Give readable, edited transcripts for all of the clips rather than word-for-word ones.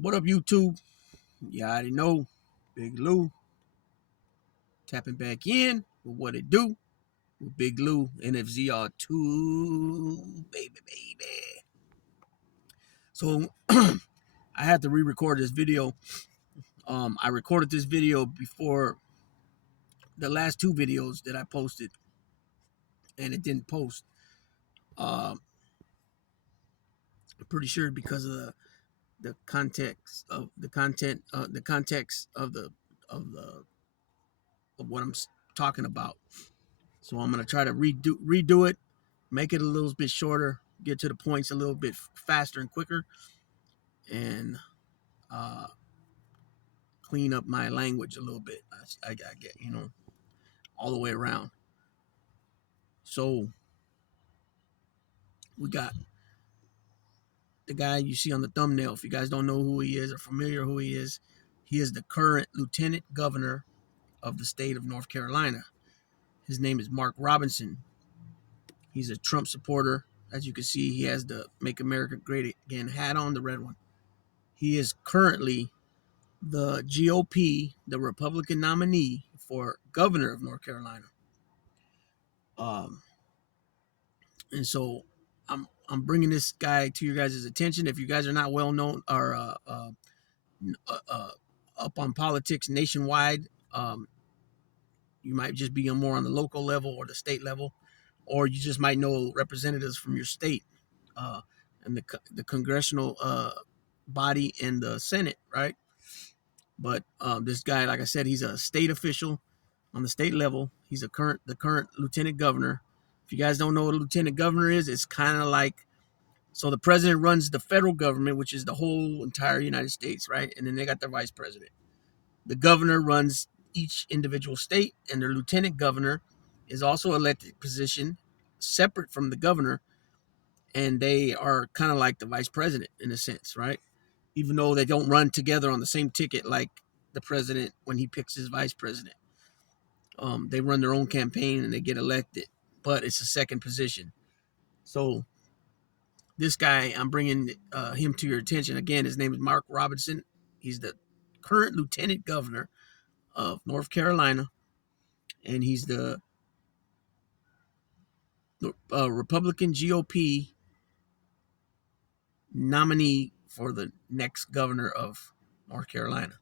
What up, YouTube? You already know. Big Lou tapping back in with what it do with Big Lou NFZR2, baby. So I had to re-record this video. I recorded this video before the last two videos that I posted, and it didn't post. I'm pretty sure because of the context of the content, the context of what I'm talking about. So I'm gonna try to redo it, make it a little bit shorter, get to the points a little bit faster and quicker, and clean up my language a little bit. I get, all the way around. So we got the guy you see on the thumbnail. If you guys don't know who he is or familiar who he is the current Lieutenant Governor of the state of North Carolina. His name is Mark Robinson. He's a Trump supporter. As you can see, he has the Make America Great Again hat on, the red one. He is currently the GOP, the Republican nominee for governor of North Carolina. And so I'm bringing this guy to your guys' attention. If you guys are not well known or up on politics nationwide, you might just be more on the local level or the state level, or you just might know representatives from your state and the congressional body and the Senate, right? But this guy, like I said, he's a state official on the state level. He's the current lieutenant governor. If you guys don't know what a lieutenant governor is, it's kind of like, so the president runs the federal government, which is the whole entire United States, right? And then they got their vice president. The governor runs each individual state, and their lieutenant governor is also elected position separate from the governor, and they are kind of like the vice president in a sense, right? Even though they don't run together on the same ticket like the president when he picks his vice president. They run their own campaign and they get elected, but it's a second position. So this guy, I'm bringing him to your attention. Again, his name is Mark Robinson. He's the current lieutenant governor of North Carolina, and he's the Republican GOP nominee for the next governor of North Carolina.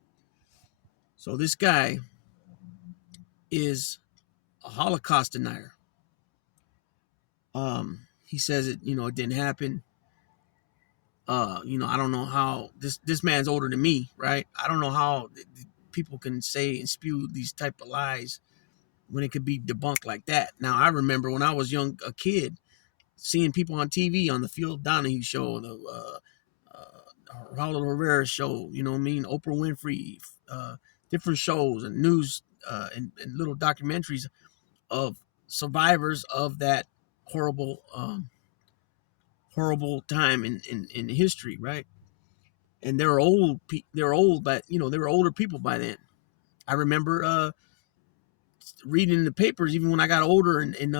So this guy is a Holocaust denier. He says it didn't happen. I don't know how this man's older than me, right? I don't know how people can say and spew these type of lies when it could be debunked like that. Now, I remember when I was a kid, seeing people on TV on the Phil Donahue show, the Raul Rivera show, Oprah Winfrey, different shows and news and little documentaries of survivors of that horrible time in history, right? And they were old, but they were older people by then. I remember reading in the papers even when I got older and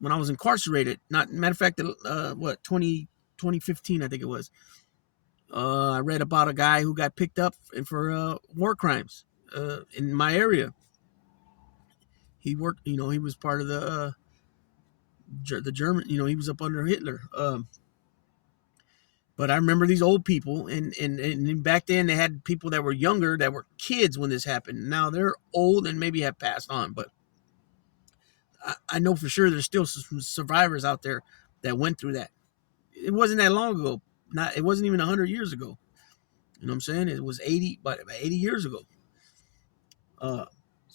when I was incarcerated. Not matter of fact, 2015, I think it was. I read about a guy who got picked up for war crimes in my area. He worked, he was part of the German, he was up under Hitler. But I remember these old people, and back then they had people that were younger, that were kids when this happened. Now they're old and maybe have passed on, but I know for sure there's still some survivors out there that went through that. It wasn't that long ago. It wasn't even 100 years ago. You know what I'm saying? It was 80 years ago. So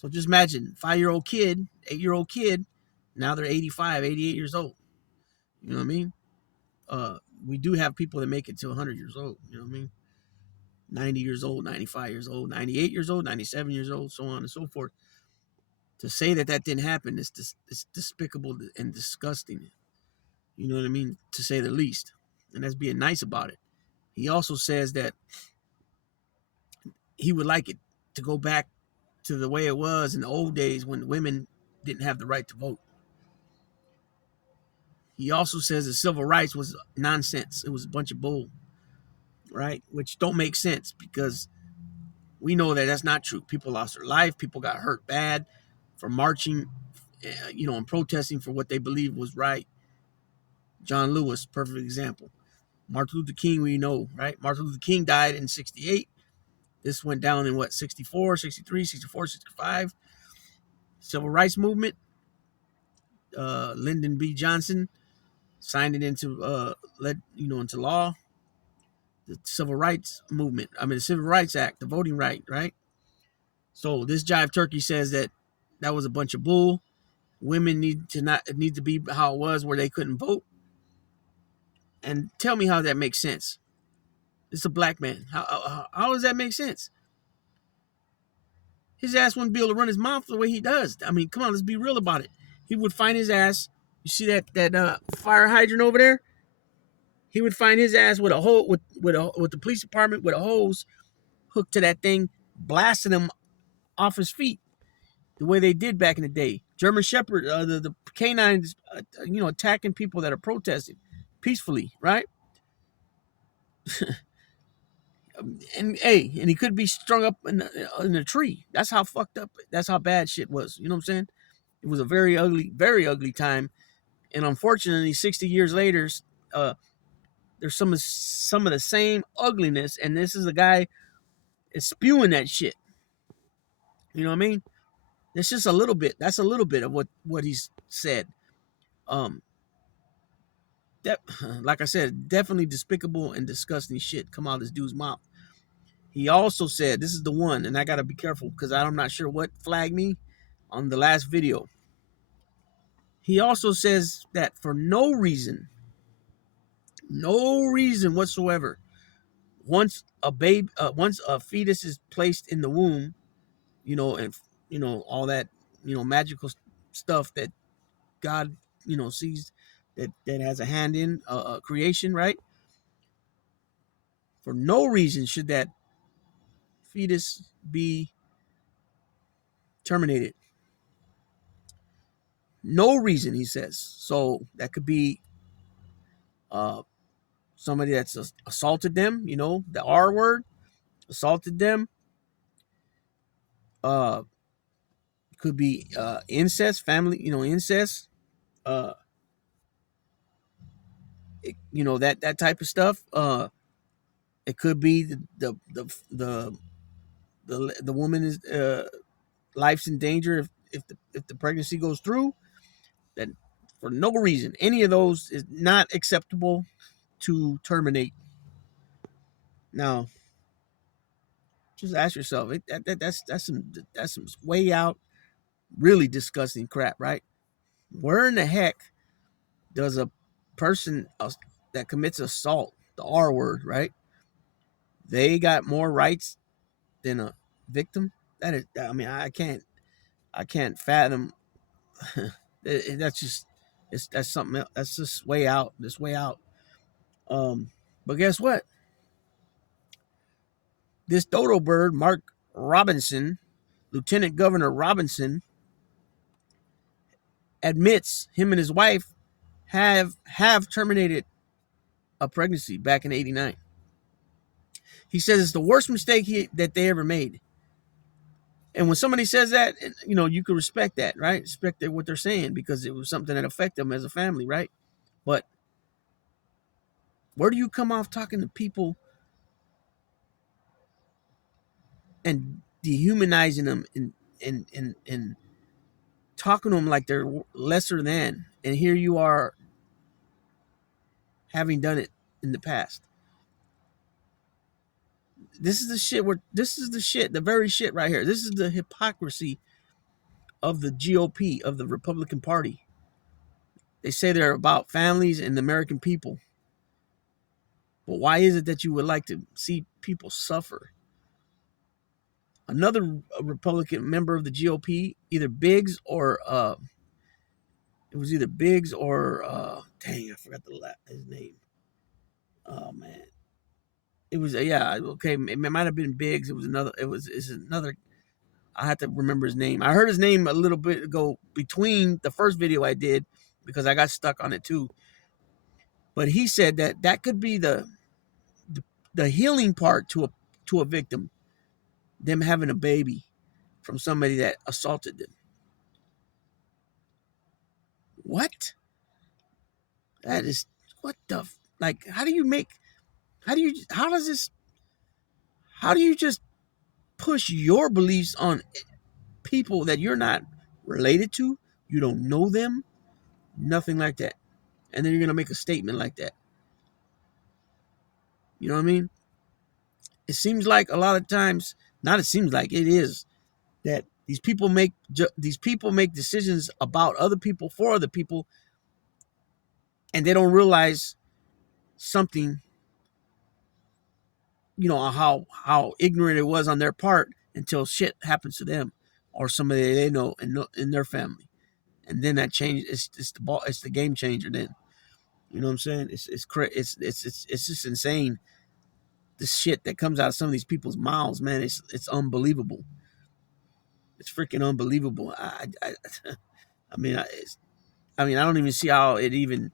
just imagine 5-year-old kid, 8-year-old kid. Now they're 85, 88 years old. You know what I mean? We do have people that make it to 100 years old. You know what I mean? 90 years old, 95 years old, 98 years old, 97 years old, so on and so forth. To say that didn't happen is despicable and disgusting. You know what I mean? To say the least. And that's being nice about it. He also says that he would like it to go back to the way it was in the old days when women didn't have the right to vote. He also says that civil rights was nonsense. It was a bunch of bull. right? Which don't make sense because we know that that's not true. People lost their life. People got hurt bad for marching, and protesting for what they believed was right. John Lewis, perfect example. Martin Luther King, we know, right? Martin Luther King died in 68. This went down in 64, 63, 64, 65. Civil rights movement. Lyndon B. Johnson signed it into law. The civil rights movement. The Civil Rights Act, the voting right, right? So this jive turkey says that was a bunch of bull. Women need to be how it was, where they couldn't vote. And tell me how that makes sense. It's a black man. How does that make sense? His ass wouldn't be able to run his mouth the way he does. I mean, come on, let's be real about it. He would find his ass. You see that fire hydrant over there? He would find his ass with a hole with the police department with a hose hooked to that thing, blasting him off his feet the way they did back in the day. German Shepherd, the canines, attacking people that are protesting peacefully, right? And he could be strung up in a tree. That's how fucked up. That's how bad shit was. You know what I'm saying? It was a very ugly time. And unfortunately, 60 years later, there's some of the same ugliness. And this is a guy is spewing that shit. You know what I mean? It's just a little bit. That's a little bit of what he's said. That, like I said, definitely despicable and disgusting shit come out of this dude's mouth. He also said, this is the one, and I got to be careful because I'm not sure what flagged me on the last video. He also says that for no reason whatsoever, once a fetus is placed in the womb, and all that, magical stuff that God, sees that has a hand in creation, right? For no reason should that fetus be terminated. No reason, he says. So that could be somebody that's assaulted them, the R word, assaulted them. Could be incest, family, incest. That type of stuff. It could be the woman is life's in danger if the pregnancy goes through. That for no reason, any of those is not acceptable to terminate. Now, just ask yourself, that's some way out, really disgusting crap, right? Where in the heck does a person that commits assault, the R word, right? They got more rights than a victim. That is, I can't fathom. That's something else. That's just way out. This way out. But guess what? This dodo bird, Mark Robinson, Lieutenant Governor Robinson, admits him and his wife have terminated a pregnancy back in '89. He says it's the worst mistake that they ever made. And when somebody says that, you can respect that, right? Respect what they're saying because it was something that affected them as a family, right? But where do you come off talking to people and dehumanizing them and talking to them like they're lesser than, and here you are having done it in the past? This is the very shit right here. This is the hypocrisy of the GOP, of the Republican Party. They say they're about families and the American people. But why is it that you would like to see people suffer? Another Republican member of the GOP, either Biggs or dang, I forgot his name. Oh man, it was okay. It might have been Biggs. It's another. I have to remember his name. I heard his name a little bit ago between the first video I did because I got stuck on it too. But he said that could be the the healing part to a victim, them having a baby from somebody that assaulted them. What? That is what the like. How do you make? How does this? How do you just push your beliefs on people that you're not related to? You don't know them, nothing like that, and then you're gonna make a statement like that. You know what I mean? It seems like a lot of times, not it seems like it is that these people make decisions about other people for other people, and they don't realize something. You know how ignorant it was on their part until shit happens to them or somebody they know in their family, and then that change. It's the ball. It's the game changer. Then you know what I'm saying? It's just insane. The shit that comes out of some of these people's mouths, man, it's unbelievable. It's freaking unbelievable. I mean, I don't even see how it even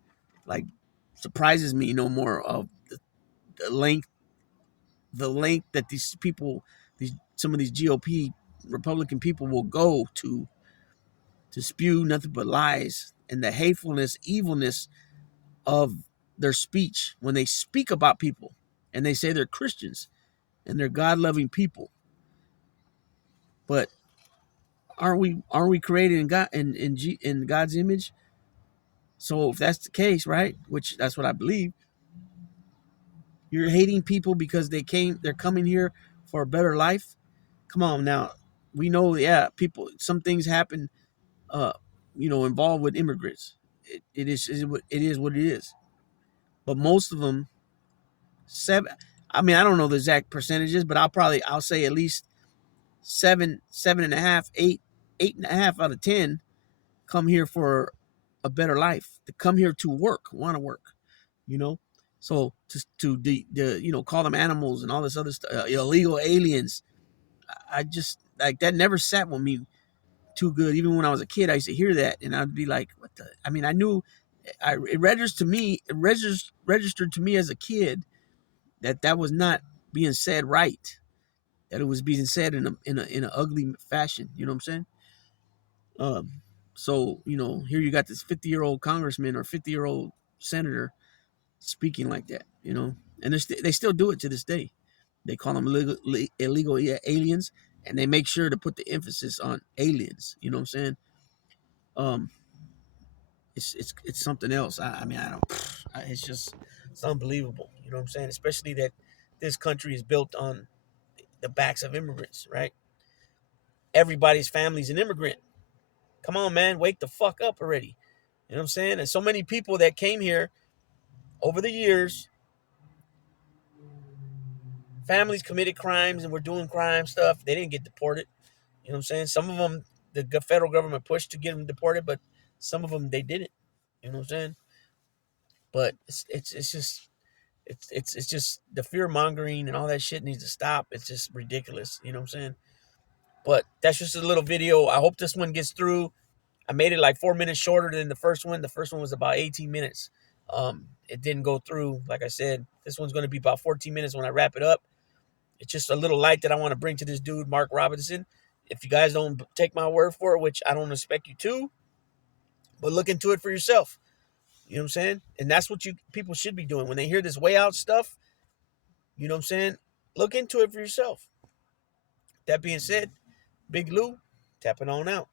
like surprises me no more of the length, that these people, some of these GOP Republican people will go to spew nothing but lies and the hatefulness, evilness of their speech when they speak about people and they say they're Christians and they're God-loving people. But aren't we created in God in God's image? So if that's the case, right, which that's what I believe, you're hating people because they're coming here for a better life. Come on now. We know, yeah, people, some things happen, uh, involved with immigrants. It is what it is. But most of them, seven. I mean, I don't know the exact percentages, but I'll say at least seven and a half, 8.5 out of 10 come here for a better life. To come here to work, want to work. You know, so to call them animals and all this other stuff, illegal aliens. I just like that never sat with me too good. Even when I was a kid, I used to hear that, and I'd be like, "What the?" I mean, I knew it registered to me. Registered to me as a kid that was not being said right. That it was being said in a ugly fashion. You know what I'm saying? Um, so here you got this 50-year-old congressman or 50-year-old senator speaking like that. And they still do it to this day. They call them illegal aliens, and they make sure to put the emphasis on aliens. You know what I'm saying? Um, it's something else. I mean, I don't. It's unbelievable. You know what I'm saying? Especially that this country is built on the backs of immigrants, right? Everybody's family's an immigrant. Come on, man, wake the fuck up already. You know what I'm saying? And so many people that came here over the years, families committed crimes and were doing crime stuff. They didn't get deported. You know what I'm saying? Some of them, the federal government pushed to get them deported, but some of them they didn't. You know what I'm saying? But it's just the fear mongering and all that shit needs to stop. It's just ridiculous. You know what I'm saying? But that's just a little video. I hope this one gets through. I made it like 4 minutes shorter than the first one. The first one was about 18 minutes. It didn't go through. Like I said, this one's going to be about 14 minutes when I wrap it up. It's just a little light that I want to bring to this dude, Mark Robinson. If you guys don't take my word for it, which I don't expect you to, but look into it for yourself. You know what I'm saying? And that's what people should be doing when they hear this way out stuff. You know what I'm saying? Look into it for yourself. That being said, Big Lou, tapping on out.